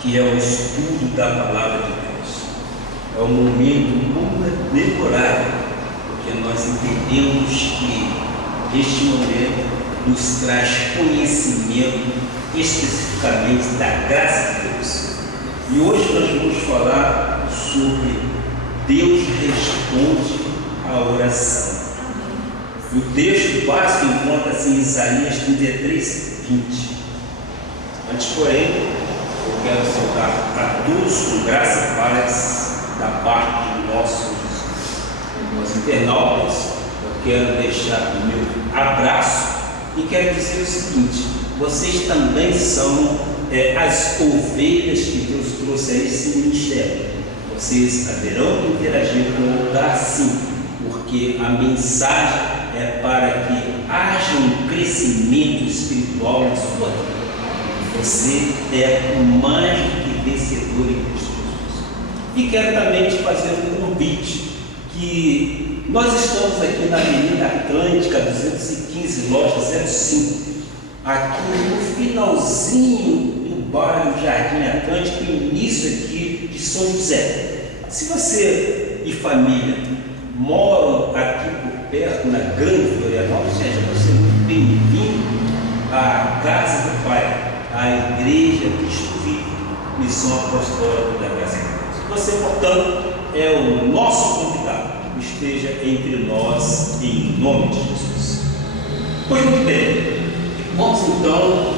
que é o estudo da Palavra de Deus. É um momento memorável, porque nós entendemos que este momento nos traz conhecimento especificamente da graça de Deus. E hoje nós vamos falar sobre Deus responde à oração. O texto básico encontra-se em Isaías 33, 20. Antes, porém, eu quero saudar a todos com graça e paz da parte de nosso Jesus. Aos internautas, eu quero deixar o meu abraço e quero dizer o seguinte: vocês também são as ovelhas que Deus trouxe a esse ministério. Vocês haverão de interagir com o lugar, sim, porque a mensagem é para que haja um crescimento espiritual na sua vida. Você é mais do que vencedor em Cristo Jesus. E quero também te fazer um convite, que nós estamos aqui na Avenida Atlântica 215, loja 05, aqui no finalzinho do bairro Jardim Atlântico, início aqui de São José. Se você e família moram aqui por perto, na Grande Florianópolis, seja você muito bem-vindo à Casa do Pai, à Igreja Cristo Vive, Missão Apostólica da Graça de Deus. Você, portanto, é o nosso convidado. Esteja entre nós em nome de Jesus. Pois muito bem, vamos então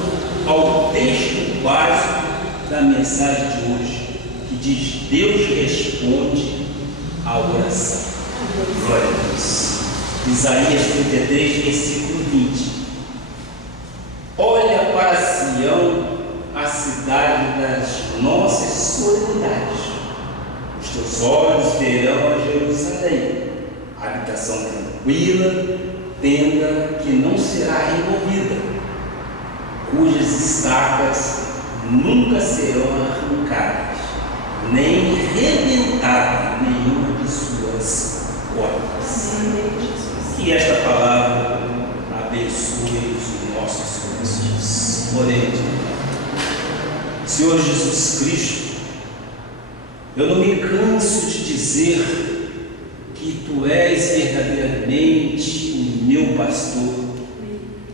ao texto básico da mensagem de hoje, que diz: Deus responde à oração. Glória a Deus. Isaías 33, versículo 20. Olha para Sião, a cidade das nossas solenidades. Os teus olhos verão a Jerusalém, habitação tranquila, tenda que não será removida, cujas estacas nunca serão arrancadas, nem rebentada nenhuma de suas cordas. Que esta palavra abençoe os nossos corações. Oremos. Senhor Jesus Cristo, eu não me canso de dizer que Tu és verdadeiramente o meu pastor.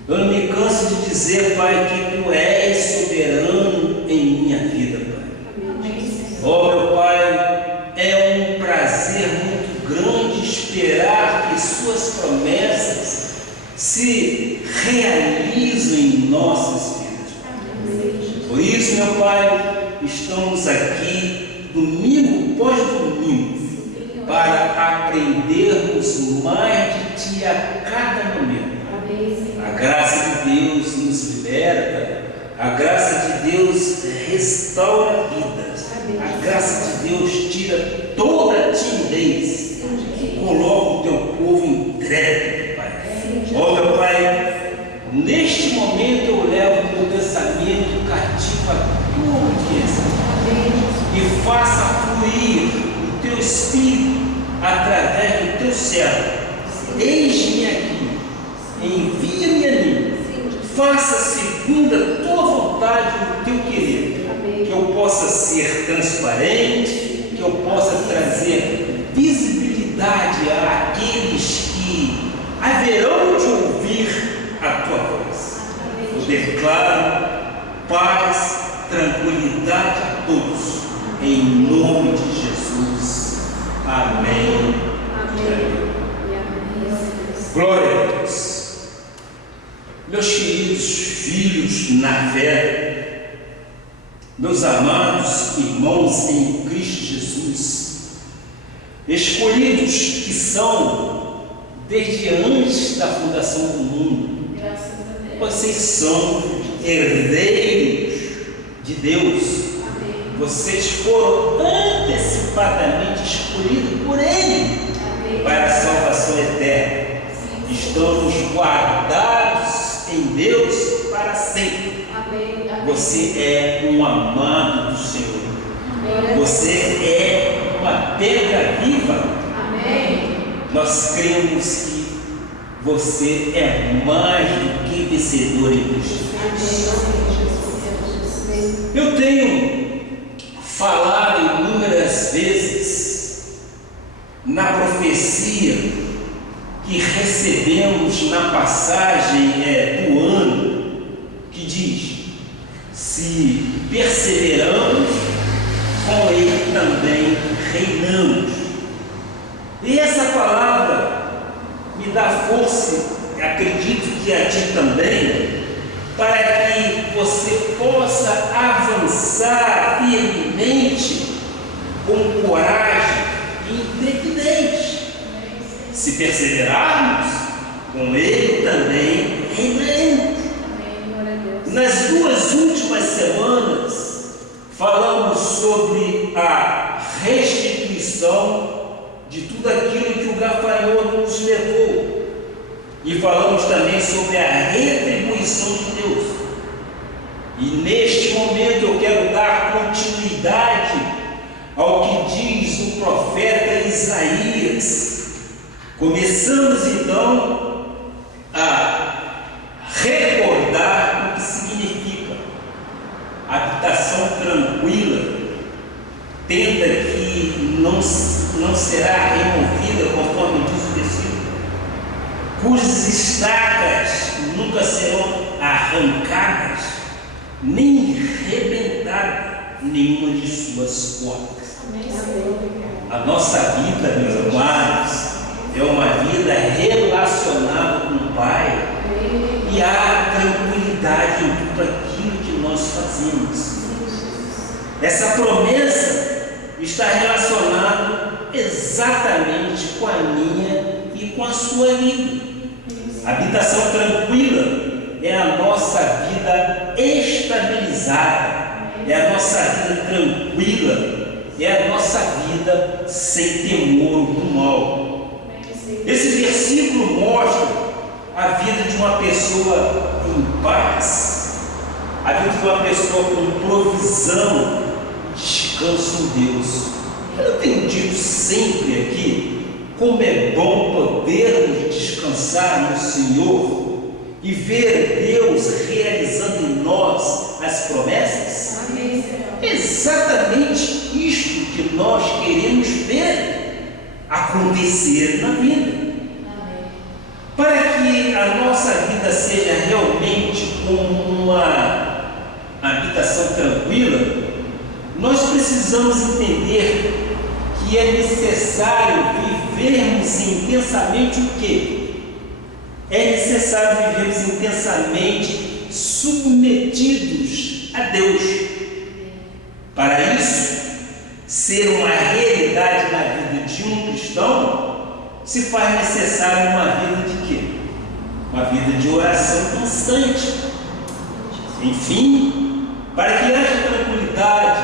Eu não me canso de dizer, Pai, que Tu és soberano em minha vida, Pai. Oh, meu Pai, é um prazer muito grande esperar que Suas promessas se realizam em nossas vidas. Por isso, meu Pai, estamos aqui domingo após domingo para aprendermos mais de Ti a cada momento. A graça de Deus nos liberta, a graça de Deus restaura vidas, a graça de Deus tira toda a timidez e coloca o Teu povo intrépido, Pai. Oh, meu Pai, neste momento eu levo o meu pensamento cativo à Tua obediência e faça fluir o Teu Espírito através do Teu servo. Eis-me aqui, envia-me a mim, faça segundo a Tua vontade e o Teu querer, que eu possa ser transparente, que eu possa trazer visibilidade àqueles que haverão de ouvir a Tua voz. Eu declaro paz, tranquilidade a todos, em nome de Jesus. Amém. Amém. Glória a Deus. Meus queridos filhos na fé, meus amados irmãos em Cristo Jesus, escolhidos que são desde antes da fundação do mundo, vocês são herdeiros de Deus. Vocês foram antecipadamente escolhidos por Ele para a salvação eterna. Estamos guardados em Deus para sempre. Você é um amado do Senhor. Você é uma pedra viva. Nós cremos que você é mais do que vencedor em Cristo. Eu tenho falado inúmeras vezes na profecia que recebemos na passagem do ano, que diz: se perseveramos, com Ele também reinamos. E essa palavra me dá força, acredito que a ti também, para que você possa avançar firmemente, com coragem e intrepidez. Se perseverarmos, com Ele também reinamos. Nas 2 últimas semanas, falamos sobre a restituição de tudo aquilo que o gafanhoto nos levou. E falamos também sobre a retribuição de Deus. E neste momento eu quero dar continuidade ao que diz o profeta Isaías. Começamos então a recordar o que significa habitação tranquila, tenda que não será removida, conforme diz o versículo, cujas estacas nunca serão arrancadas, nem rebentada nenhuma de suas portas. A nossa vida, meus amados, é uma vida relacionada com o Pai, e há tranquilidade em tudo aquilo que nós fazemos. Essa promessa está relacionada exatamente com a minha e com a sua vida. Habitação tranquila é a nossa vida estabilizada, é a nossa vida tranquila, é a nossa vida sem temor do mal. Esse versículo mostra a vida de uma pessoa em paz, a vida de uma pessoa com provisão e descanso em Deus. Eu tenho dito sempre aqui como é bom podermos descansar no Senhor e ver Deus realizando em nós as promessas. Amém. É exatamente isto que nós queremos ver acontecer na vida. Amém. Para que a nossa vida seja realmente como uma habitação tranquila, nós precisamos entender que é necessário vivermos intensamente o quê? É necessário vivermos intensamente submetidos a Deus. Para isso ser uma realidade na vida de um cristão, se faz necessário uma vida de quê? Uma vida de oração constante. Enfim, para que haja tranquilidade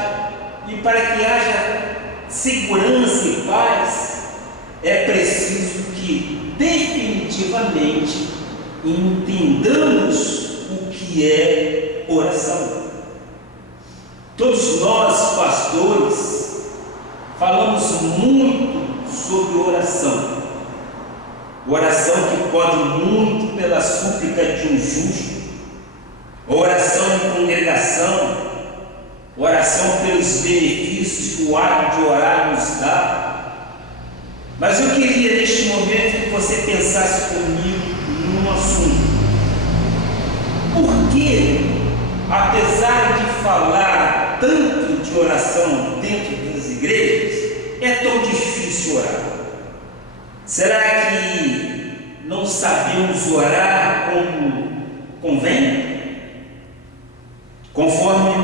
e para que haja segurança e paz, é preciso que definitivamente entendamos o que é oração. Todos nós, pastores, falamos muito sobre oração. Oração que pode muito pela súplica de um justo, oração em congregação, oração pelos benefícios que o ato de orar nos dá. Mas eu queria neste momento que você pensasse comigo num assunto. Por que, apesar de falar tanto de oração dentro das igrejas, é tão difícil orar? Será que não sabemos orar como convém? Conforme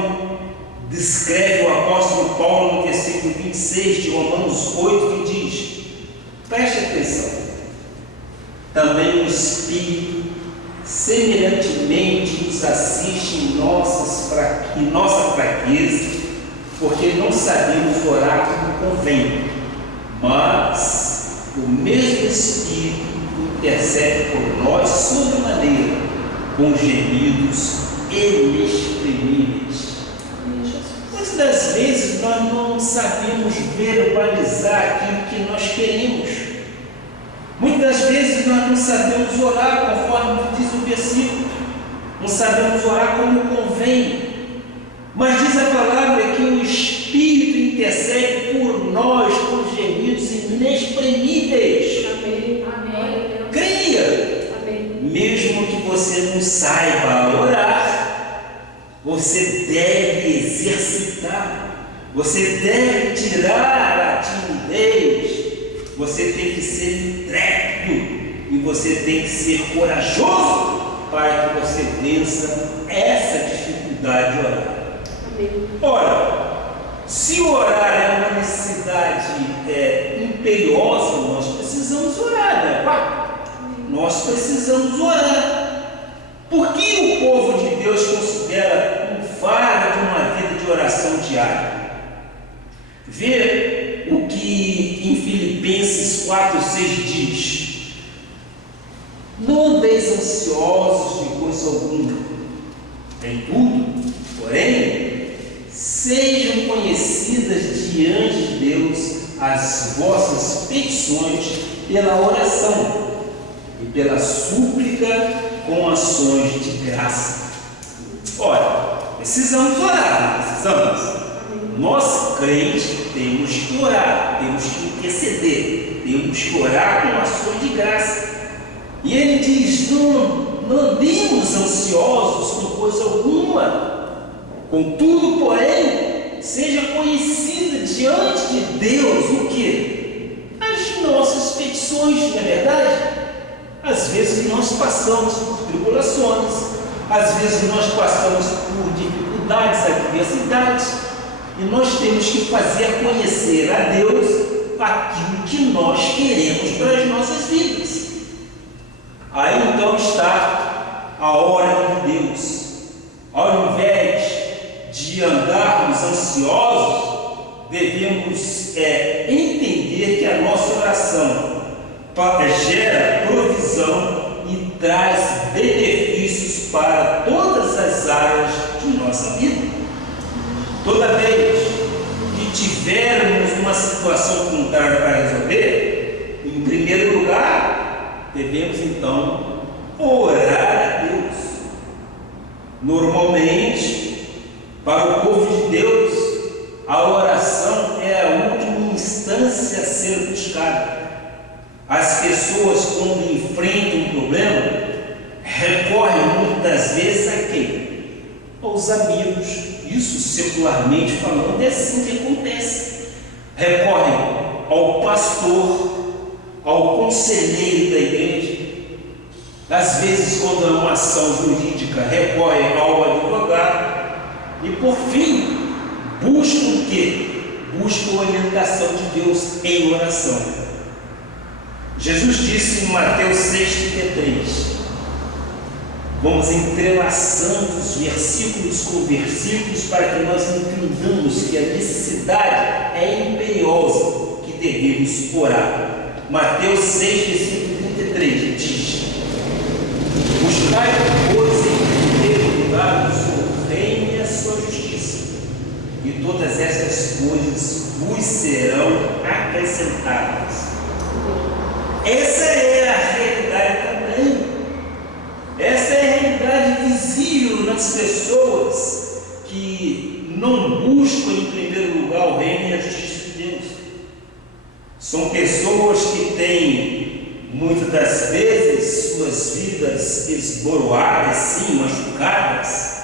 descreve o apóstolo Paulo no versículo 26 de Romanos 8, que diz, preste atenção, também o Espírito semelhantemente nos assiste em nossa fraqueza, porque não sabemos orar como convém, mas o mesmo Espírito intercede por nós sobremaneira, com gemidos inexprimíveis. Muitas das vezes nós não sabemos verbalizar aquilo que nós queremos. Muitas vezes nós não sabemos orar conforme diz o versículo, não sabemos orar como convém. Mas diz a palavra que o Espírito inexprimíveis. Amém. Creia. Amém. Mesmo que você não saiba orar, você deve exercitar, você deve tirar a timidez, você tem que ser intrépido e você tem que ser corajoso para que você vença essa dificuldade de orar. Amém. Ora, se orar é uma necessidade imperiosa, nós precisamos orar, né, pai? Nós precisamos orar. Por que o povo de Deus considera um fardo de uma vida de oração diária? Vê o que em Filipenses 4:6 diz: não andeis ansiosos de coisa alguma, em tudo, porém, sejam conhecidas diante de Deus as vossas petições pela oração e pela súplica com ações de graça. Ora, precisamos orar, não precisamos? Nós crentes temos que orar, temos que interceder, temos que orar com ações de graça. E ele diz: não andemos ansiosos por coisa alguma, contudo, porém, seja conhecida diante de Deus o que? As nossas petições, não é verdade? Às vezes nós passamos por tribulações, às vezes nós passamos por dificuldades, adversidades, e nós temos que fazer conhecer a Deus aquilo que nós queremos para as nossas vidas. Aí então está a ordem de Deus. Ao invés de andarmos ansiosos, devemos entender que a nossa oração gera provisão e traz benefícios para todas as áreas de nossa vida. Toda vez que tivermos uma situação contrária para resolver, em primeiro lugar, devemos então orar a Deus. Normalmente, para o povo de Deus, a oração é a última instância a ser buscada. As pessoas, quando enfrentam um problema, recorrem muitas vezes a quem? Aos amigos. Isso, secularmente falando, é assim que acontece. Recorrem ao pastor, ao conselheiro da igreja. Às vezes, quando é uma ação jurídica, recorrem ao advogado. E por fim, buscam o quê? Buscam a orientação de Deus em oração. Jesus disse em Mateus 6,33. Vamos entrelaçando os versículos com versículos para que nós entendamos que a necessidade é imperiosa, que devemos orar. Mateus 6, versículo 33 diz: buscai, pois, em primeiro lugar o seu reino e a sua justiça, e todas essas coisas vos serão acrescentadas. Essa é a realidade também. Essa é a realidade visível nas pessoas que não buscam em primeiro lugar o reino e a justiça de Deus. São pessoas que têm, muitas das vezes, suas vidas esboroadas, sim, machucadas,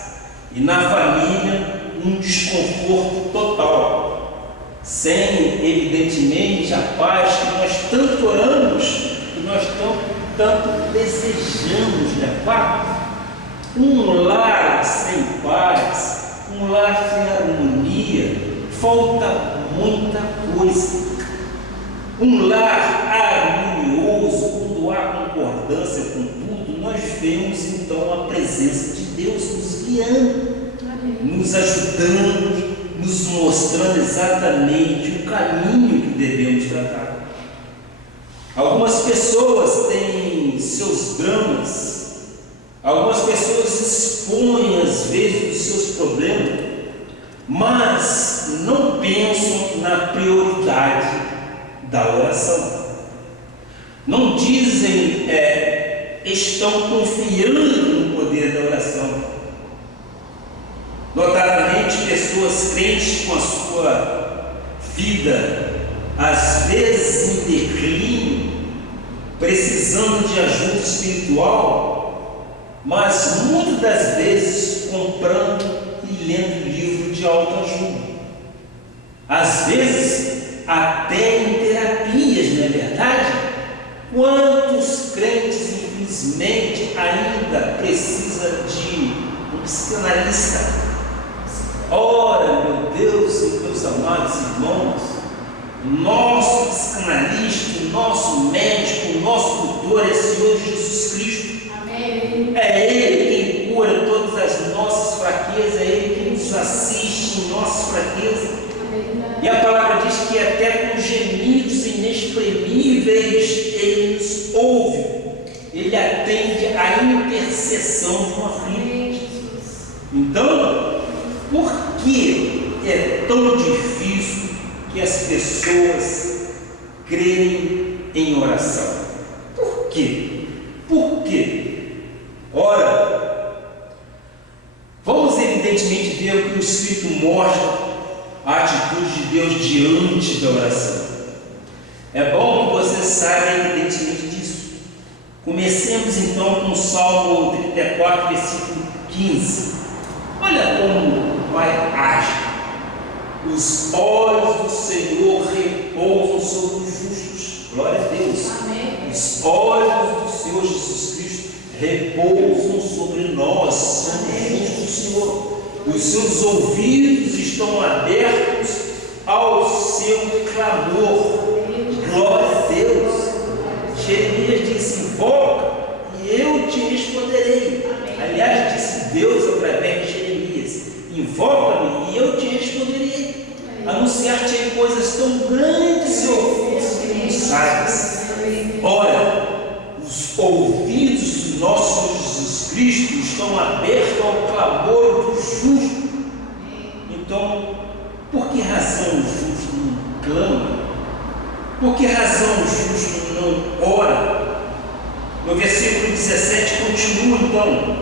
e na família um desconforto total, sem, evidentemente, a paz que nós tanto oramos, que nós tanto desejamos levar. Um lar sem paz, um lar sem harmonia, falta muita coisa. Um lar harmonioso, quando há concordância com tudo, nós vemos então a presença de Deus nos guiando, nos ajudando, nos mostrando exatamente o caminho que devemos tratar. Algumas pessoas têm seus dramas, algumas pessoas expõem às vezes os seus problemas, mas não pensam na prioridade da oração. Não dizem, estão confiando no poder da oração. Notadamente, pessoas crentes com a sua vida às vezes em declínio, precisando de ajuda espiritual, mas muitas das vezes comprando e lendo livro de autoajuda. Às vezes até em terapias, não é verdade? Quantos crentes, infelizmente, ainda precisam de um psicanalista? Ora, meu Deus e meus amados irmãos, nosso psicanalista, nosso médico, nosso doutor é o Senhor Jesus Cristo. Amém. É Ele quem cura todas as nossas fraquezas, é Ele quem nos assiste em nossas fraquezas. E a palavra diz que até com gemidos inexprimíveis Ele nos ouve. Ele atende à intercessão de um aflito. Então, por que é tão difícil que as pessoas creem em oração? Por quê? Por quê? Ora, vamos evidentemente ver o que o Espírito mostra a atitude de Deus diante da oração. É bom que você saiba evidentemente disso. Comecemos então com o Salmo 34, versículo 15. Olha como o Pai age. Os olhos do Senhor repousam sobre os justos. Glória a Deus. Amém. Os olhos do Senhor Jesus Cristo repousam sobre nós, somos justos do Senhor. Os seus ouvidos estão abertos ao seu clamor. Glória a Deus. Jeremias disse: invoca e eu te responderei. Aliás, disse Deus através de Jeremias: invoca-me e eu te responderei. Anunciar-te coisas tão grandes e ocultas que não sabes. Ora, os ouvidos do nosso Jesus Cristo estão abertos ao clamor do justo. Então, por que razão o justo não clama? Por que razão o justo não ora? No versículo 17 continua então: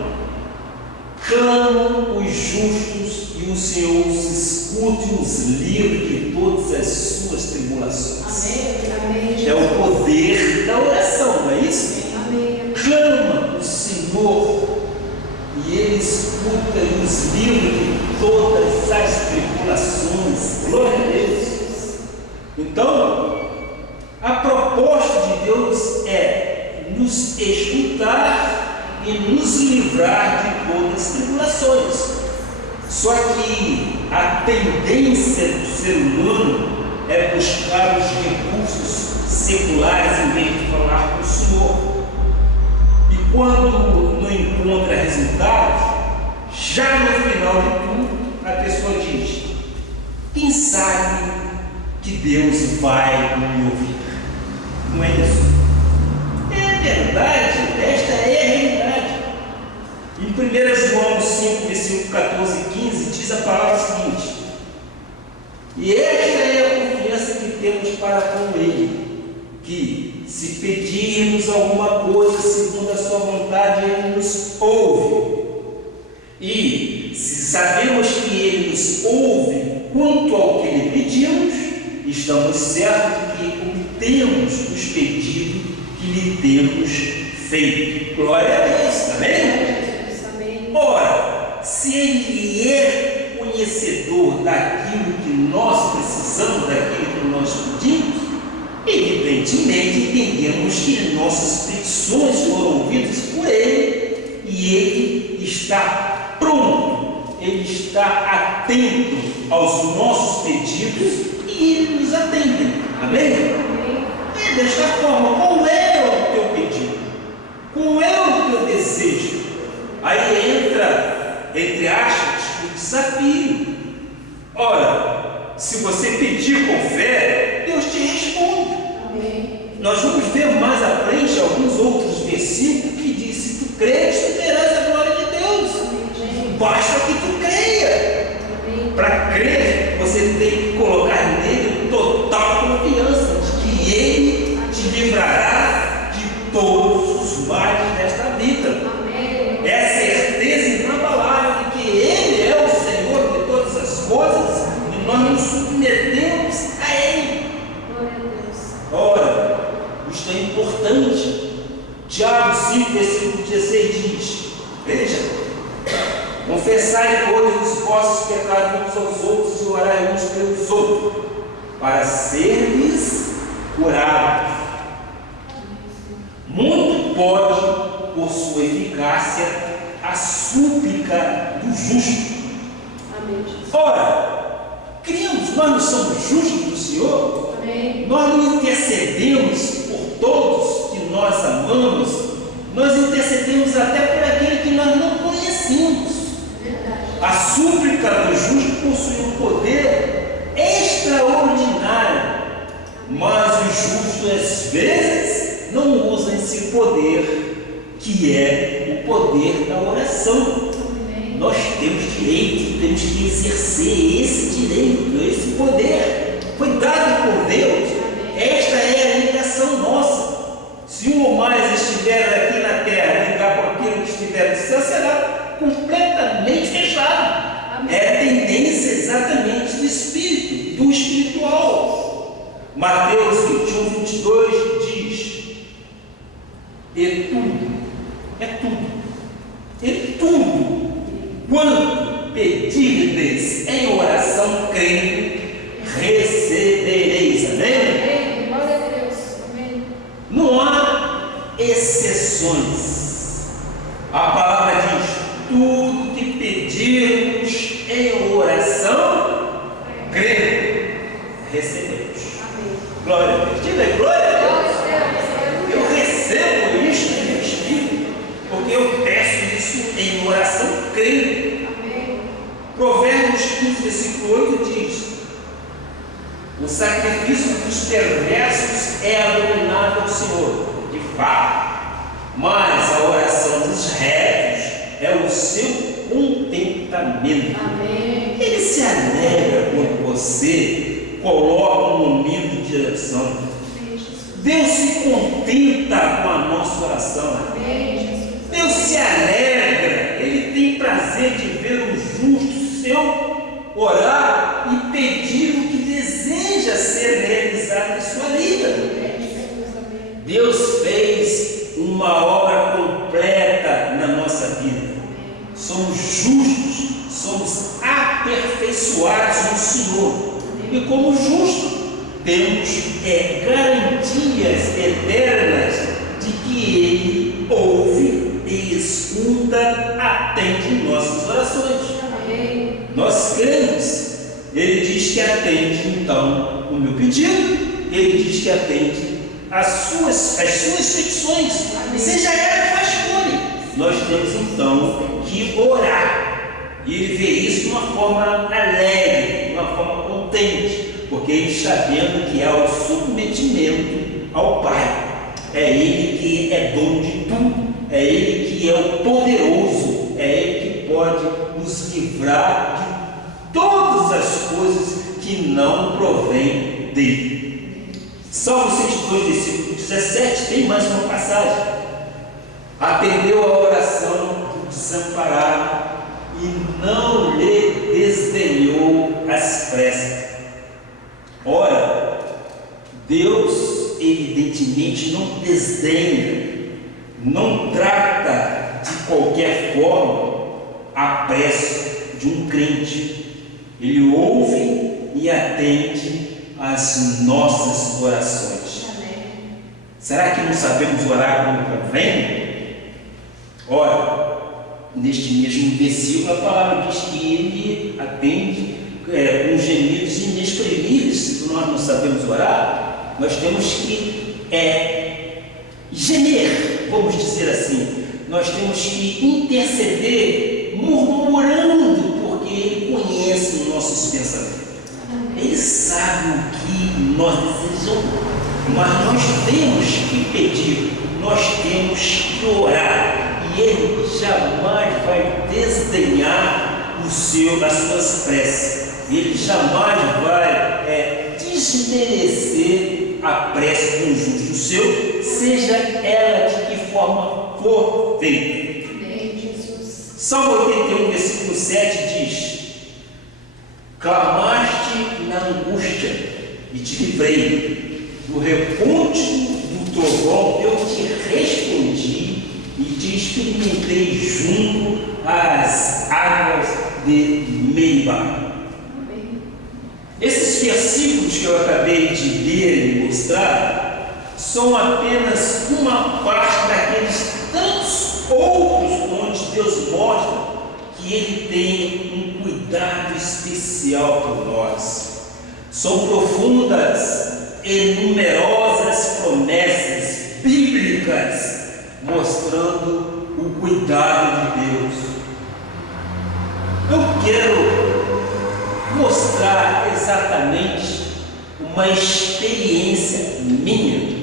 clamam os justos e o Senhor os escuta e os livra de todas as suas tribulações. Amém. É o poder da oração, não é isso? Amém. Clama o Senhor e Ele escuta e os livra de todas as tribulações. Glória a Deus. Então, a proposta de Deus é nos escutar e nos livrar de todas as tribulações. Só que a tendência do ser humano é buscar os recursos seculares em vez de falar com o Senhor. E quando não encontra resultados, já no final de tudo, a pessoa diz: quem sabe que Deus vai me ouvir? Não é isso? É verdade, esta é a realidade. Em 1 João 5, versículo 14 e 15, diz a palavra seguinte: e esta é a confiança que temos para com Ele, que se pedirmos alguma coisa segundo a sua vontade, Ele nos ouve. E se sabemos que Ele nos ouve quanto ao que lhe pedimos, estamos certos de que obtemos os pedidos que lhe temos feito. Glória a Deus, amém? Ora, se Ele é conhecedor daquilo que nós precisamos, daquilo que nós pedimos, evidentemente entendemos que nossas petições foram ouvidas por Ele e Ele está pronto, Ele está atento aos nossos pedidos e Ele nos atende. Amém? E desta forma, qual é o teu pedido? Qual é o teu desejo? Aí entra, entre aspas, o desafio. Ora, se você pedir com fé, Deus te responde. Amém. Nós vamos ver mais à frente alguns outros versículos que diz: se tu creres, tu verás a glória de Deus. Basta que tu creia. Para crer, você tem que colocar nele total confiança de que Ele te livrará de todos os males desta vida. É a certeza inabalável de que Ele é o Senhor de todas as coisas e nós nos submetemos a Ele. Tiago 5, versículo 16 diz: veja, confessai, pois, os vossos pecados uns aos outros e orai uns pelos outros, para serdes curados. Muito pode, por sua eficácia, a súplica do justo. Amém, Jesus. Ora, cremos, nós não somos justos do Senhor? Amém. Nós não intercedemos por todos que nós amamos, nós intercedemos até por aquele que nós não conhecemos. Verdade. A súplica do justo possui um poder extraordinário, mas o justo às vezes não usa esse poder, que é o poder da oração. Amém. Nós temos direito, temos que exercer esse direito, esse poder. Foi dado por Deus. Esta é a ligação nossa. Se um ou mais estiver aqui na terra, ligar com aquilo que estiver no céu, será completamente fechado. Amém. É a tendência exatamente do espírito, do espiritual. Mateus 21, 22 diz: e tudo, quanto pedirdes em oração crendo, recebereis. Amém? Amém. Glória a Deus. Amém. Não há exceções. A palavra diz: tudo que pedirmos em oração, crendo, recebemos. Amém. Glória a Deus. Diga aí, glória a Deus. Glória a Deus. Eu recebo isto no meu espírito, porque eu peço isso em oração crendo. Amém. Provérbios 15, versículo 8 diz: o sacrifício dos perversos é abominável ao Senhor, de fato, mas a oração dos retos é o seu contentamento. Amém. Ele se alegra quando você coloca um momento de oração. Amém, Jesus. Deus se contenta com a nossa oração. Amém, Jesus. Deus se alegra, Ele tem prazer de ver o justo seu orar e pedir o que deseja ser realizado em sua vida. Amém, Jesus. Amém. Deus fez uma obra completa na nossa vida. Somos justos, somos aperfeiçoados no Senhor. E como justos, temos garantias eternas de que Ele ouve e escuta, atende nossas orações. Amém. Nós cremos. Ele diz que atende então o meu pedido, Ele diz que atende as suas petições, seja ela qual forem. Nós temos então que orar. E Ele vê isso de uma forma alegre, de uma forma contente, porque Ele está vendo que é o submetimento ao Pai. É Ele que é dono de tudo, é Ele que é o poderoso, é Ele que pode nos livrar de todas as coisas que não provêm dele. Salmo 102, versículo 17, tem mais uma passagem. Atendeu a oração do desamparado e não lhe desdenhou as preces. Ora, Deus evidentemente não desdenha, não trata de qualquer forma a prece de um crente. Ele ouve e atende às nossas orações. Amém. Será que não sabemos orar como convém? Ora, neste mesmo versículo a palavra diz que Ele atende com gemidos inexprimíveis. Se nós não sabemos orar, nós temos que gemer, vamos dizer assim. Nós temos que interceder murmurando, porque Ele conhece os nossos pensamentos. Ele sabe o que nós desejamos, mas nós temos que pedir, nós temos que orar, e Ele jamais vai desdenhar as suas preces. Ele jamais vai desmerecer a prece de um justo seu, seja ela de que forma for feita. Amém, Jesus. Salmo 81, versículo 7 diz: clamaste na angústia e te livrei, do recôndito do trovão eu te respondi que experimentei junto às águas de Meriba. Esses versículos que eu acabei de ler e mostrar são apenas uma parte daqueles tantos outros onde Deus mostra que Ele tem um cuidado especial por nós. São profundas e numerosas promessas bíblicas mostrando o cuidado de Deus. Eu quero mostrar exatamente uma experiência minha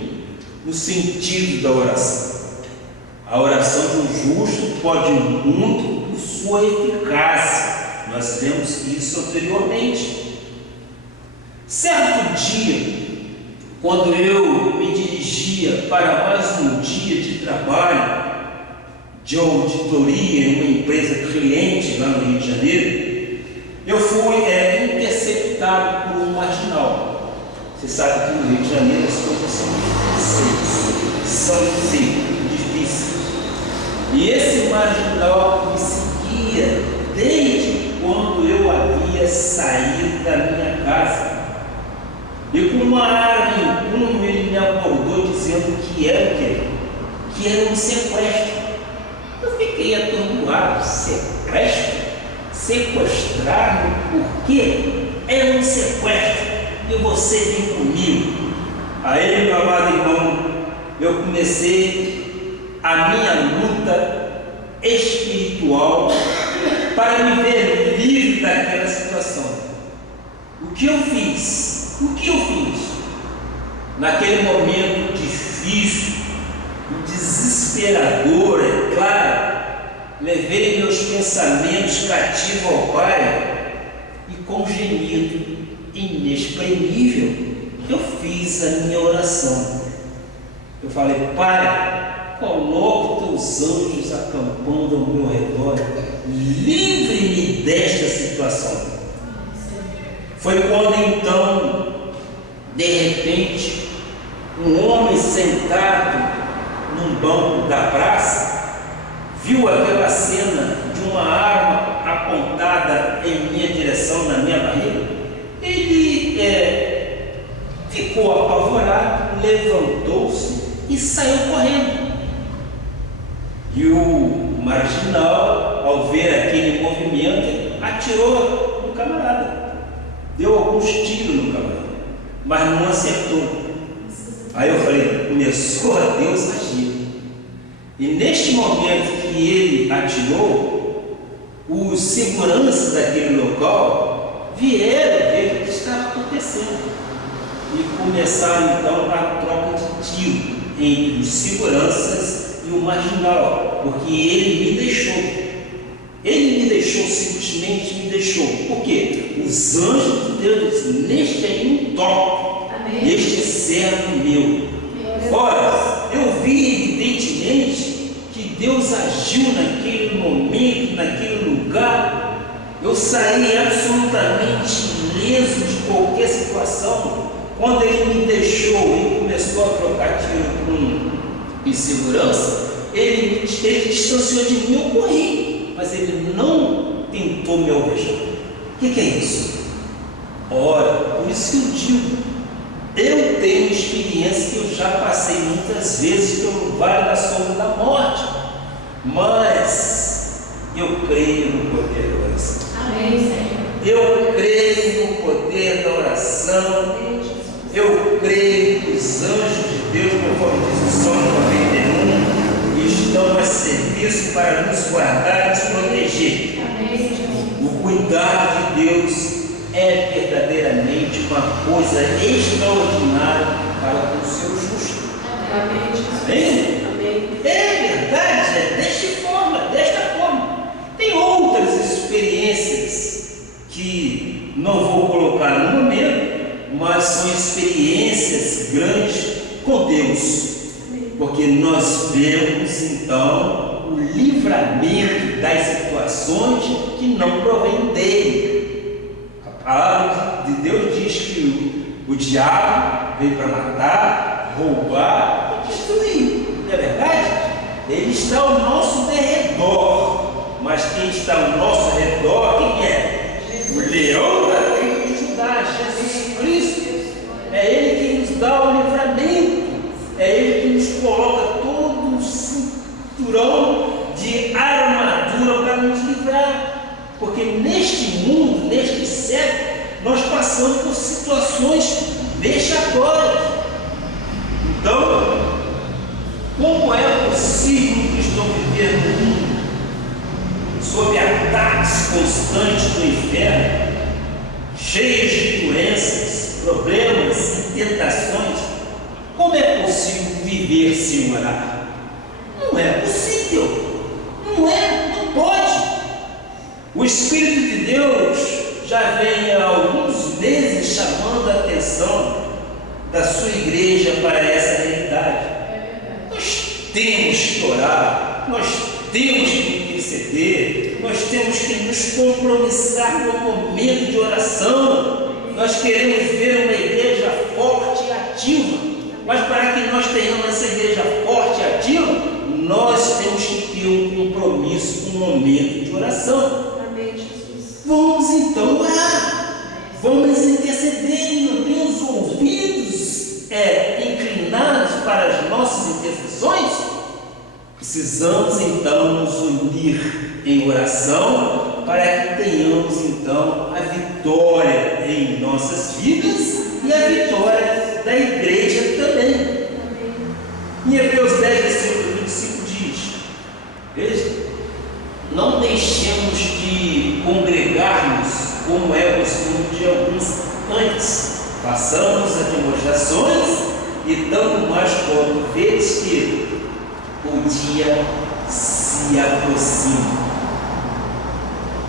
no sentido da oração. A oração de um justo pode muito por sua eficácia. Nós vemos isso anteriormente. Certo dia, quando eu me dirigia para mais um dia de trabalho de auditoria em uma empresa cliente lá no Rio de Janeiro, eu fui interceptado por um marginal. Você sabe que no Rio de Janeiro as coisas são difíceis. E esse marginal me seguia desde quando eu havia saído da minha casa. E com uma arma em punho ele me abordou dizendo que era o quê? Que era um sequestro. Eu fiquei atordoado. Sequestro? Sequestrado? Por quê? Era um sequestro. E você vem comigo. Aí, meu amado irmão, eu comecei a minha luta espiritual para me ver livre daquela situação. O que eu fiz? Naquele momento difícil, desesperador, é claro, levei meus pensamentos cativos ao Pai e com um gemido inexprimível eu fiz a minha oração. Eu falei: Pai, coloque teus anjos acampando ao meu redor, livre-me desta situação. Foi quando então, de repente, um homem sentado num banco da praça viu aquela cena de uma arma apontada em minha direção, na minha barriga. Ele ficou apavorado, levantou-se e saiu correndo. E o marginal, ao ver aquele movimento, atirou no camarada. Deu alguns tiros no camarada, mas não acertou. Aí eu falei: começou a Deus agir. E neste momento que ele atirou, os seguranças daquele local vieram ver o que estava acontecendo e começaram então a troca de tiro entre os seguranças e o marginal, porque ele me deixou. Ele me deixou, simplesmente me deixou. Por quê? Os anjos de Deus disseram: neste aí um toque, este é servo meu. Ora, eu vi evidentemente que Deus agiu naquele momento, naquele lugar. Eu saí absolutamente ileso de qualquer situação. Quando ele me deixou e começou a trocar tiro com insegurança, ele distanciou de mim. Eu corri, mas ele não tentou me alvejar. O que é isso? Ora, por isso que eu digo, eu tenho experiência que eu já passei muitas vezes pelo vale da sombra da morte, mas eu creio no poder da oração. Amém, Senhor. Eu creio no poder da oração. Eu creio que os anjos de Deus, conforme diz o Salmo 91, estão a serviço para nos guardar e nos proteger. Amém, Senhor. O cuidado de Deus é verdadeiramente uma coisa extraordinária para com o seu justo. Amém, Jesus. Amém? Amém. É verdade, é desta forma. Tem outras experiências que não vou colocar no momento, mas são experiências grandes com Deus, porque nós vemos então o livramento das situações que não provém dele. A palavra de Deus diz que o diabo veio para matar, roubar e destruir. Não é verdade? Ele está ao nosso derredor. Mas quem está ao nosso redor, quem é? O leão da tribo de Judá, Jesus Cristo. É Ele que nos dá o livramento. É Ele que nos coloca todo o cinturão de armadura para nos livrar. Porque neste mundo, neste século, nós passamos por situações vexatórias. Então, como é possível um cristão viver no mundo sob ataques constantes do inferno, cheios de doenças, problemas e tentações? Como é possível viver sem orar? Não é possível. Não pode. O Espírito de Deus já vem há alguns meses chamando a atenção da sua igreja para essa realidade. Nós temos que orar, nós temos que interceder, nós temos que nos compromissar com o momento de oração. Nós queremos ver uma igreja forte e ativa, mas para que nós tenhamos essa igreja forte e ativa, nós temos que ter um compromisso com o momento de oração. Vamos então orar, vamos interceder e manter os ouvidos inclinados para as nossas intercessões. Precisamos então nos unir em oração para que tenhamos então a vitória em nossas vidas e a vitória da igreja também. Em Hebreus 10, versículo 25 diz: veja, não deixemos de congregar-nos, como é o costume de alguns antes. Façamos as demonstrações, e tanto mais quando vês que o dia se aproxima.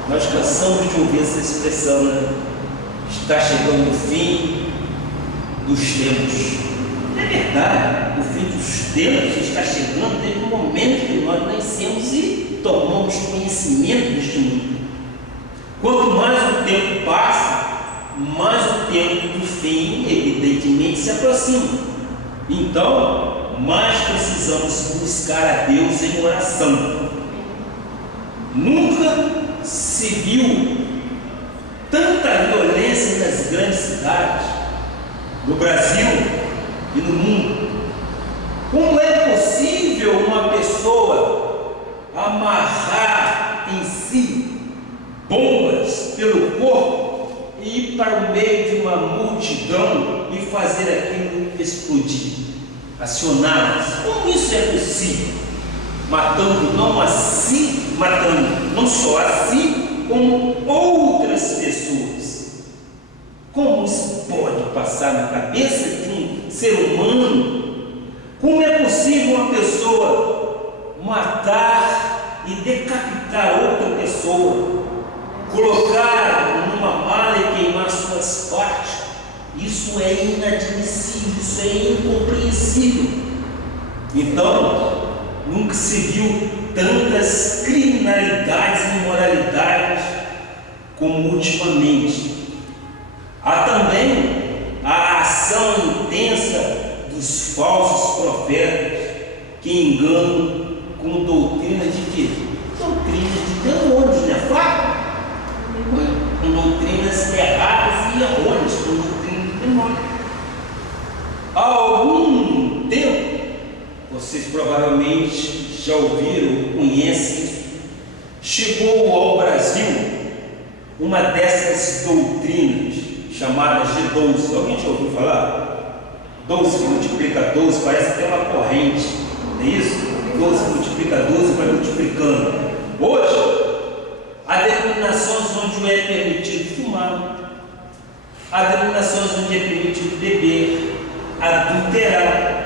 Nós cansamos de ouvir essa expressão, né? Está chegando o fim dos tempos. É verdade, o fim dos tempos está chegando desde o momento que nós nascemos e tomamos conhecimento deste mundo. Quanto mais o tempo passa, mais o tempo do fim, evidentemente, se aproxima. Então, mais precisamos buscar a Deus em oração. Nunca se viu tanta violência nas grandes cidades, no Brasil e no mundo. Como é possível uma pessoa amarrar em si bombas pelo corpo e ir para o meio de uma multidão e fazer aquilo explodir, acioná-las? Como isso é possível? Matando não só a si, como outras pessoas. Como isso pode passar na cabeça de um ser humano? Como é possível uma pessoa matar e decapitar outra pessoa, colocar numa mala e queimar suas partes? Isso é inadmissível, isso é incompreensível. Então, nunca se viu tantas criminalidades e imoralidades como ultimamente. Há também a ação intensa dos falsos profetas que enganam com doutrina de quê? Doutrinas de demônios, não é fato? Com doutrinas erradas e errôneas, com doutrinas de demônios. Há algum tempo, vocês provavelmente já ouviram, conhecem isso, chegou ao Brasil uma dessas doutrinas chamadas de 12. Alguém já ouviu falar? 12 multiplica 12, parece até uma corrente, não é isso? 12 multiplica 12 vai multiplicando. Hoje, há denominações onde é permitido fumar, há denominações onde é permitido beber, adulterar,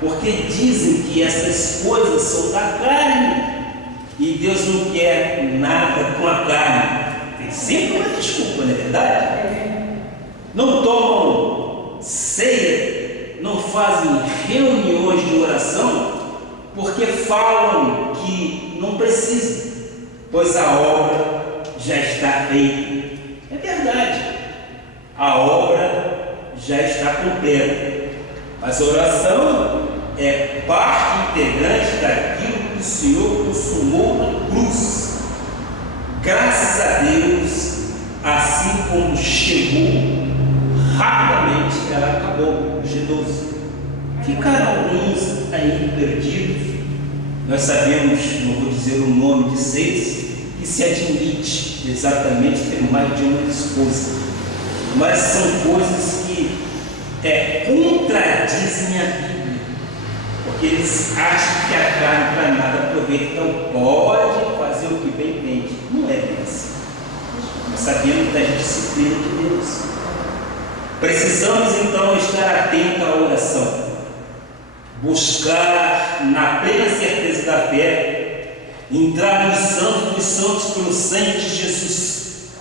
porque dizem que essas coisas são da carne e Deus não quer nada com a carne. Tem sempre uma desculpa, não é verdade? Não tomam ceia, não fazem reuniões de oração, porque falam que não precisam, pois a obra já está feita. É verdade, a obra já está completa, mas a oração é parte integrante daquilo o Senhor consumou na cruz. Graças a Deus, assim como chegou, rapidamente ela acabou. G12. Ficaram alguns aí perdidos. Nós sabemos, não vou dizer o nome de 6, que se admite exatamente ter mais de uma esposa. Mas são coisas que contradizem a Bíblia, porque eles acham que a carne para nada aproveita, então pode fazer o que bem entende. Não é bem assim. Nós sabemos da disciplina de Deus. Precisamos então estar atentos à oração, buscar na plena certeza da fé, entrar nos santos dos santos pelo sangue de Jesus,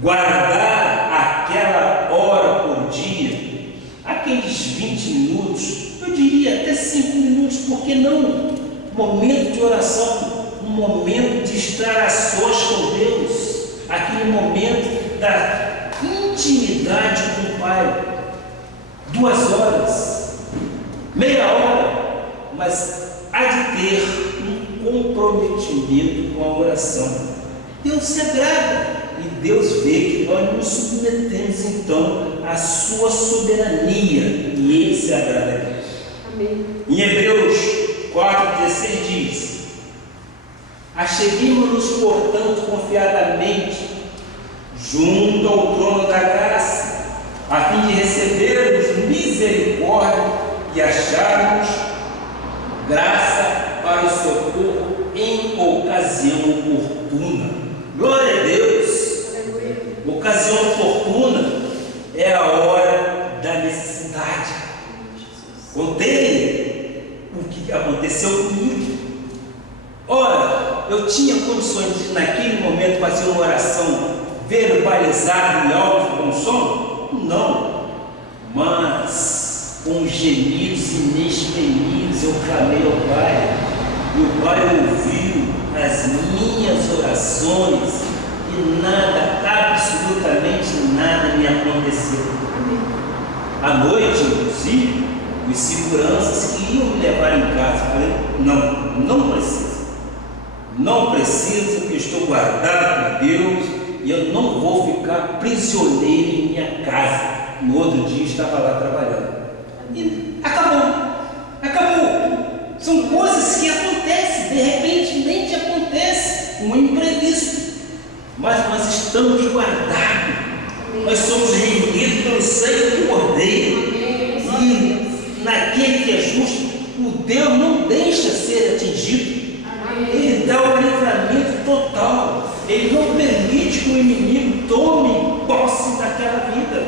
guardar aquela hora por dia, aqueles 20 minutos, eu diria até 5 minutos, por que não? Momento de oração, um momento de estar a sós com Deus, aquele momento da intimidade com o Pai, 2 horas, meia hora, mas há de ter um comprometimento com a oração. Deus se agrada e Deus vê que nós nos submetemos então à sua soberania e Ele se agrada a Deus. Amém. Em Hebreus 4,16 diz: acheguemo-nos, portanto, confiadamente junto ao trono da graça, a fim de recebermos misericórdia e acharmos graça para o socorro em ocasião oportuna. Glória a Deus! Aleluia. Ocasião oportuna é a hora da necessidade. Contei o que aconteceu comigo. Ora, eu tinha condições de naquele momento fazer uma oração verbalizada em alto com som? Não, mas com gemidos inexprimíveis eu clamei ao Pai, e o Pai ouviu as minhas orações e nada, absolutamente nada me aconteceu. À noite, inclusive, os seguranças que iam me levar em casa, eu falei: não precisa, não precisa, porque estou guardado por Deus e eu não vou ficar prisioneiro em minha casa. No outro dia estava lá trabalhando. E acabou. São coisas que acontecem, de repente nem te acontece, um imprevisto. Mas nós estamos guardados. Nós somos reunidos pelo sangue do Cordeiro. E naquele que é justo, o Deus não deixa ser atingido. Ele dá o livramento total. Ele não permite que o inimigo tome posse daquela vida.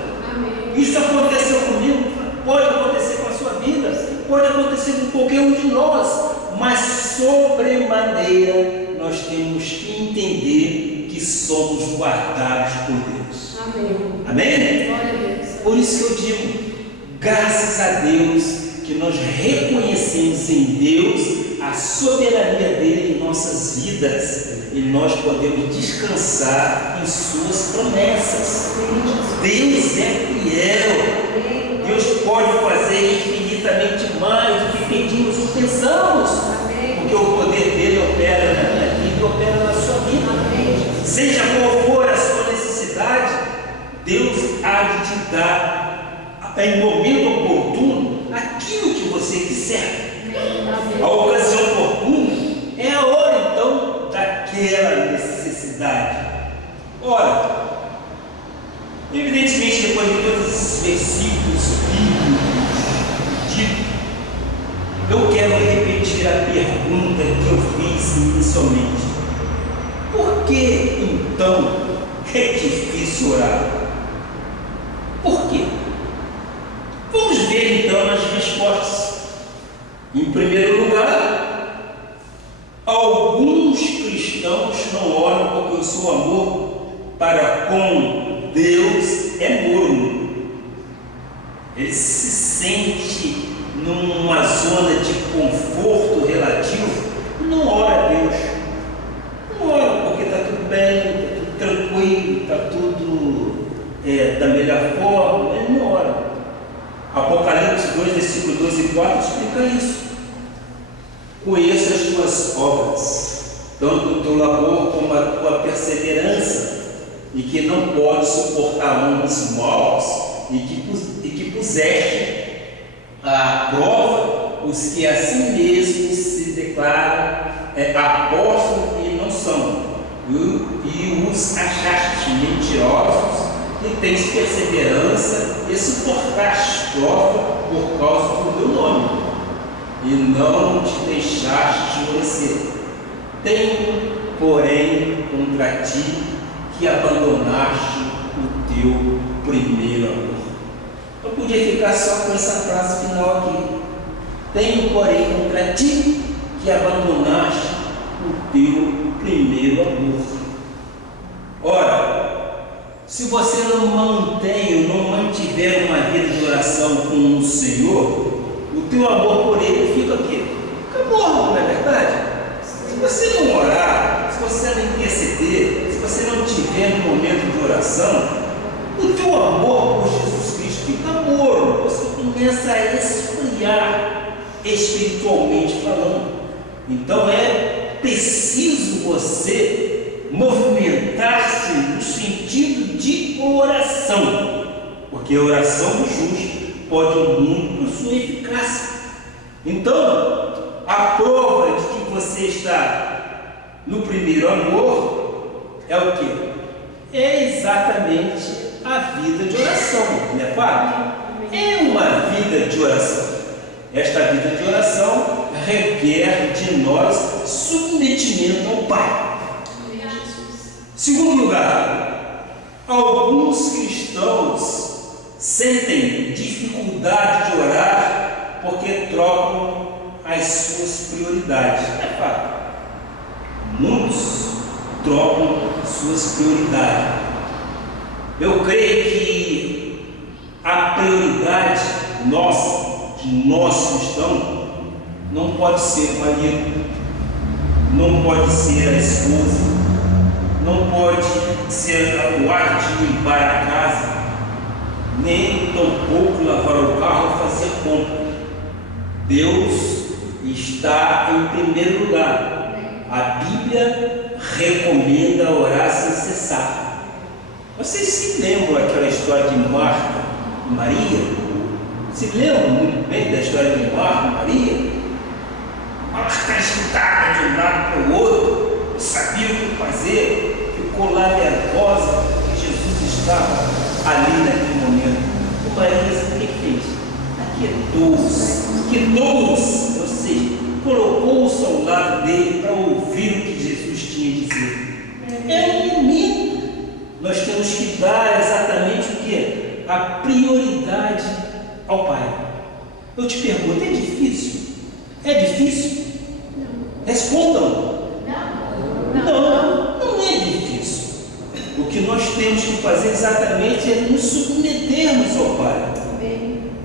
Isso aconteceu comigo, pode acontecer com a sua vida, pode acontecer com qualquer um de nós, mas sobremaneira nós temos que entender que somos guardados por Deus. Amém? Glória a Deus. Por isso que eu digo, graças a Deus que nós reconhecemos em Deus a soberania dele em nossas vidas e nós podemos descansar em suas promessas. Deus é fiel. Deus pode fazer infinitamente mais do que pedimos ou pensamos, porque o poder dele opera na minha vida e opera na sua vida. Seja qual for a sua necessidade, Deus há de te dar em momento oportuno aquilo que você quiser. A ocasião oportuna é a hora então daquela necessidade. Ora, evidentemente, depois de todos esses versículos bíblicos, eu quero repetir a pergunta que eu fiz inicialmente: por que então é difícil orar? Por quê? Vamos ver então as respostas. Em primeiro lugar, alguns cristãos não oram porque o seu amor para com Deus é morno. Ele se sente numa zona de conforto relativo, não ora a Deus. Não ora porque está tudo bem, está tudo tranquilo, está tudo da melhor forma, ele não ora. Apocalipse 2, versículo 12 e 4 explica isso. Conheço as tuas obras, tanto o teu labor como a tua perseverança, e que não pode suportar homens maus, e que puseste à prova os que a si mesmos se declaram apóstolos e não são, e os achaste mentirosos, e tens perseverança e suportaste prova por causa do meu nome, e não te deixaste esmorecer. Tenho, porém, contra ti que abandonaste o teu primeiro amor. Eu podia ficar só com essa frase final aqui. Tenho, porém, contra ti que abandonaste o teu primeiro amor. Ora, se você não mantém ou não mantiver uma vida de oração com o Senhor, o teu amor por Ele fica o quê? Fica morto, não é verdade? Se você não orar, se você não interceder, se você não tiver um momento de oração, o teu amor por Jesus Cristo fica morto. Você começa a esfriar espiritualmente falando. Então é preciso você movimentar-se no sentido de oração, porque a oração do justo pode muito por sua eficácia. Então, a prova de que você está no primeiro amor é o quê? É exatamente a vida de oração, não é, Padre? É uma vida de oração. Esta vida de oração requer de nós submetimento ao Pai. Segundo lugar, alguns cristãos sentem dificuldade de orar porque trocam as suas prioridades. É fato. Muitos trocam suas prioridades. Eu creio que a prioridade nossa, de nós cristãos, não pode ser o marido, não pode ser a esposa, não pode ser o ato de limpar a casa, nem tampouco lavar o carro ou fazer compra. Deus está em primeiro lugar. A Bíblia recomenda orar sem cessar. Vocês se lembram aquela história de Marta e Maria? Se lembram muito bem da história de Marta e Maria? Marta agitada de um lado para o outro, não sabia o que fazer, ficou lá nervosa, porque Jesus estava ali naquele momento. E Maria, o que fez? Aquietou-se, ou seja, colocou-se ao lado dele para ouvir o que Jesus tinha a dizer. É um momento. Nós temos que dar exatamente o que? A prioridade ao Pai. Eu te pergunto, é difícil? É difícil? Não. Respondam. Não é difícil. O que nós temos que fazer exatamente é nos submetermos ao Pai.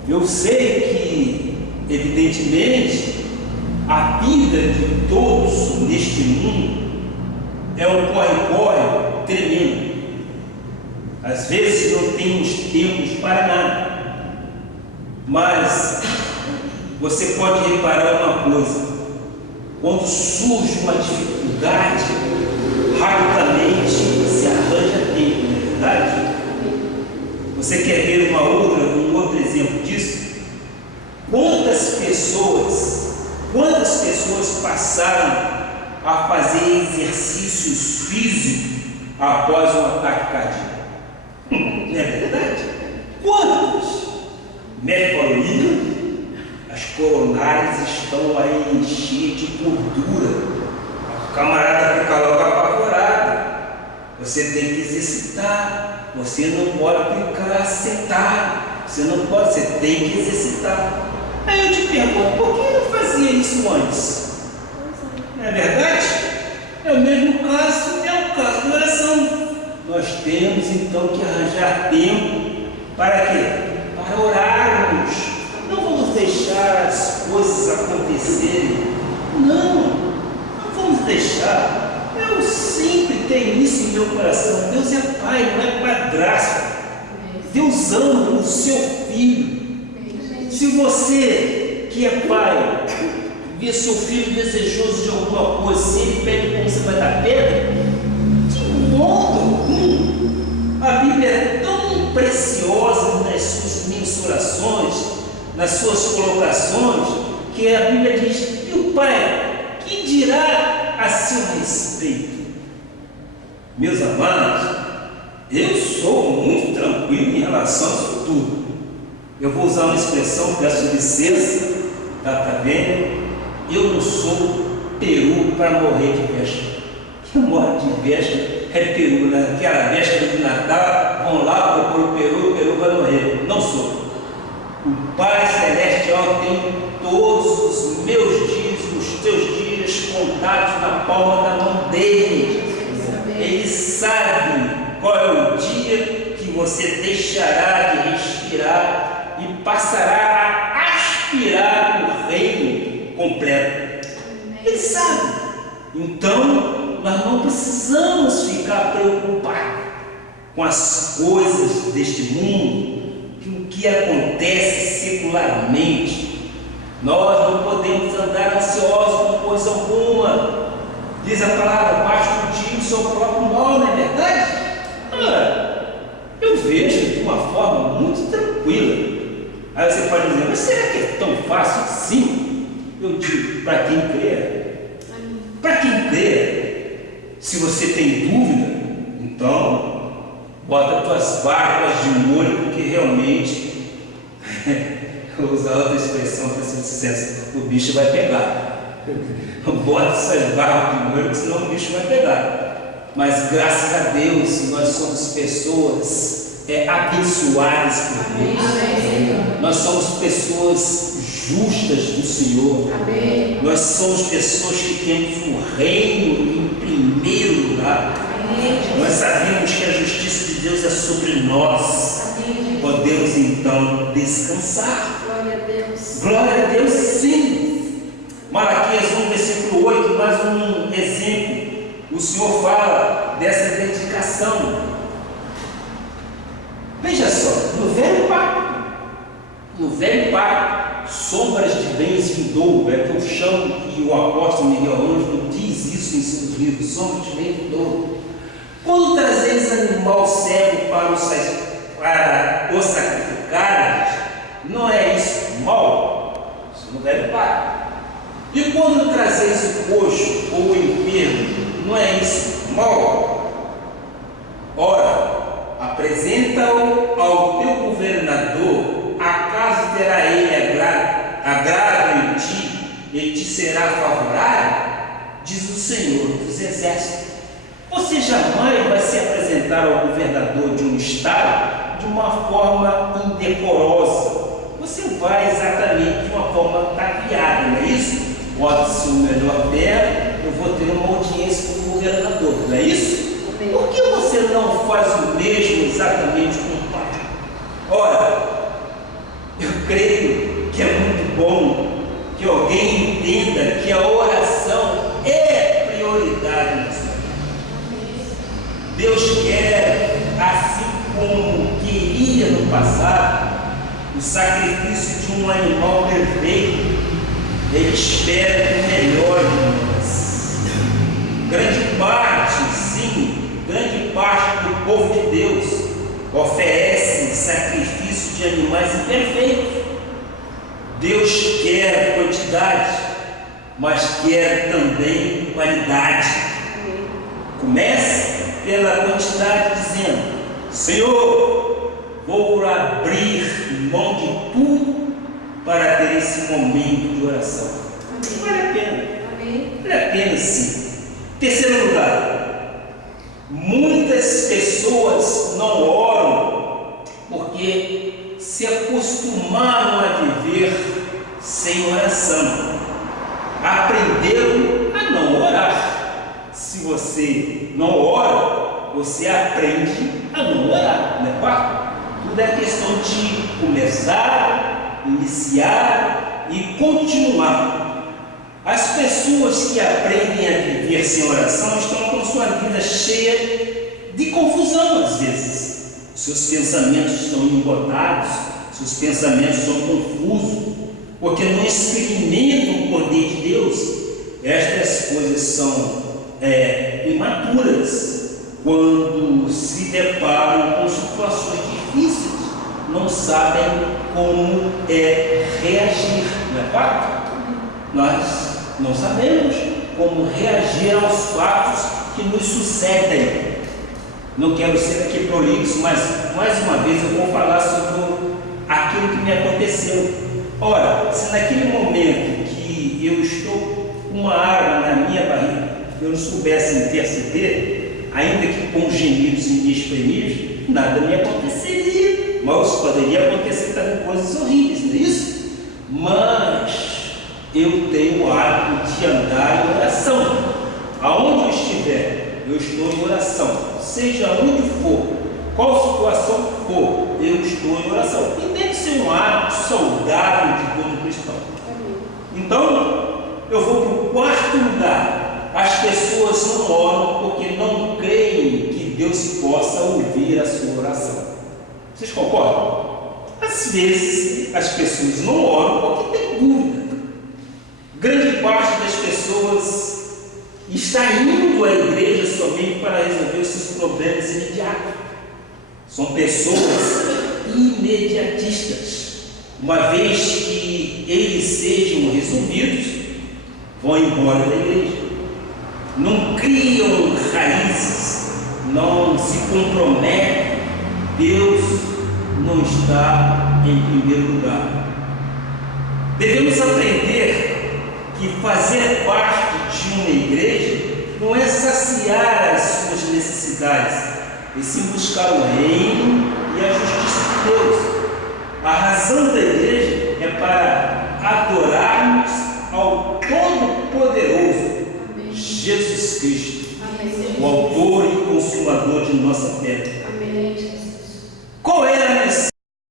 Eu sei que, evidentemente, a vida de todos neste mundo é um corre-corre tremendo. Às vezes não temos tempo para nada, mas você pode reparar uma coisa: quando surge uma dificuldade, rapidamente se arranja tempo, não é verdade? Você quer ver um outro exemplo disso? Quantas pessoas passaram a fazer exercícios físicos após um ataque cardíaco? Não é verdade? Quantos? Médico falou, as coronárias estão aí cheias de gordura. O camarada fica logo apavorado. Você tem que exercitar. Você não pode ficar sentado. Você tem que exercitar. Aí eu te pergunto, por que não fazia isso antes? Não é verdade? É o mesmo caso, é o caso da oração. Nós temos então que arranjar tempo para quê? Para orarmos. Não vamos deixar as coisas acontecerem. Não vamos deixar. Eu sempre tenho isso em meu coração. Deus é Pai, não é padrasto. Deus ama o seu filho. Se você que é pai vê seu filho desejoso de alguma coisa, se ele pede como você vai dar pedra? De modo algum. A Bíblia é tão preciosa nas suas mensurações, nas suas colocações, que a Bíblia diz: e o Pai, que dirá a seu respeito? Meus amados, eu sou muito tranquilo em relação a isso tudo. Eu vou usar uma expressão, peço licença, tá vendo? Eu não sou peru para morrer de véspera. Quem morre de véspera é peru, né? Aquela véspera de Natal, vão lá, procura o peru vai morrer. Não sou. O Pai Celestial tem todos os meus dias, os teus dias contados na palma da mão dele. Ele sabe qual é o dia que você deixará de respirar e passará a aspirar o reino completo. Ele sabe. Então, nós não precisamos ficar preocupados com as coisas deste mundo, que o que acontece secularmente. Nós não podemos andar ansiosos com coisa alguma. Diz a palavra: basta o dia o seu próprio mal, não é verdade? Eu vejo de uma forma muito tranquila. Aí você pode dizer: mas será que é tão fácil assim? Eu digo: para quem crê. Para quem crê. Se você tem dúvida, então bota as tuas barbas de molho, porque realmente vou usar outra expressão para ser sincero, o bicho vai pegar. Bota essas barbas de molho, senão o bicho vai pegar. Mas graças a Deus nós somos pessoas abençoadas por Deus. Amém. Nós somos pessoas justas do Senhor. Amém. Nós somos pessoas que temos o reino em primeiro lugar. Amém. Nós sabemos que a justiça de Deus é sobre nós. Amém. Podemos então descansar. Glória a Deus. Glória a Deus, sim. Malaquias 1, versículo 8, mais um exemplo. O Senhor fala dessa dedicação. Veja só, no velho pacto, sombras de bens vindouro, é que eu chamo, e o apóstolo Miguel Ângelo diz isso em seus livros, sombras de bens vindouro. Quando trazeis animal cego para o sacrificar, não é isso mal? Isso no velho pacto. E quando trazeis o coxo ou o enfermo, não é isso mal? Ora, apresenta-o ao teu governador, acaso terá ele agrado em ti e te será favorável? Diz o Senhor dos Exércitos. Você jamais vai se apresentar ao governador de um estado de uma forma indecorosa. Você vai exatamente de uma forma tapeada, não é isso? Pode-se o melhor pé, eu vou ter uma audiência com o governador, não é isso? Por que você não faz o mesmo exatamente com o Pai? Ora, eu creio que é muito bom que alguém entenda que a oração é prioridade na sua vida. Deus quer, assim como queria no passado, o sacrifício de um animal perfeito. Ele espera o melhor de nós. Grande parte do povo de Deus oferece sacrifício de animais imperfeitos. Deus quer quantidade, mas quer também qualidade. Comece pela quantidade, dizendo: Senhor, vou abrir mão de tudo para ter esse momento de oração. Vale a pena. Vale a pena, sim. Terceiro lugar, muitas pessoas não oram porque se acostumaram a viver sem oração. Aprenderam a não orar. Se você não ora, você aprende a não orar, não é fato? Tudo é questão de começar, iniciar e continuar. As pessoas que aprendem a viver sem oração estão com sua vida cheia de confusão às vezes. Seus pensamentos estão embotados, seus pensamentos são confusos. porque não experimentam o poder de Deus, estas coisas são imaturas quando se deparam com situações difíceis, não sabem como reagir, não é fato? Nós não sabemos como reagir aos fatos que nos sucedem. Não quero ser aqui prolixo, mas mais uma vez eu vou falar sobre aquilo que me aconteceu. Ora, se naquele momento que eu estou com uma arma na minha barriga, eu não soubesse interceder, ainda que com gemidos inexprimíveis, nada me aconteceria. Mas poderia acontecer também coisas horríveis, não é isso? Mas eu tenho o hábito de andar em oração. Aonde eu estiver, eu estou em oração. Seja onde for, qual situação for, eu estou em oração. E deve ser um hábito saudável de todo cristão. Então, eu vou para o quarto lugar. As pessoas não oram porque não creem que Deus possa ouvir a sua oração. Vocês concordam? Às vezes, as pessoas não oram porque têm dúvida. Grande parte das pessoas está indo à igreja somente para resolver os seus problemas imediatos. São pessoas imediatistas. Uma vez que eles sejam resolvidos, vão embora da igreja. Não criam raízes, não se comprometem. Deus não está em primeiro lugar. Devemos aprender que fazer parte de uma igreja não é saciar as suas necessidades, e sim buscar o reino e a justiça de Deus. A razão da igreja é para adorarmos ao Todo-Poderoso, Jesus Cristo, o autor e consumador de nossa fé.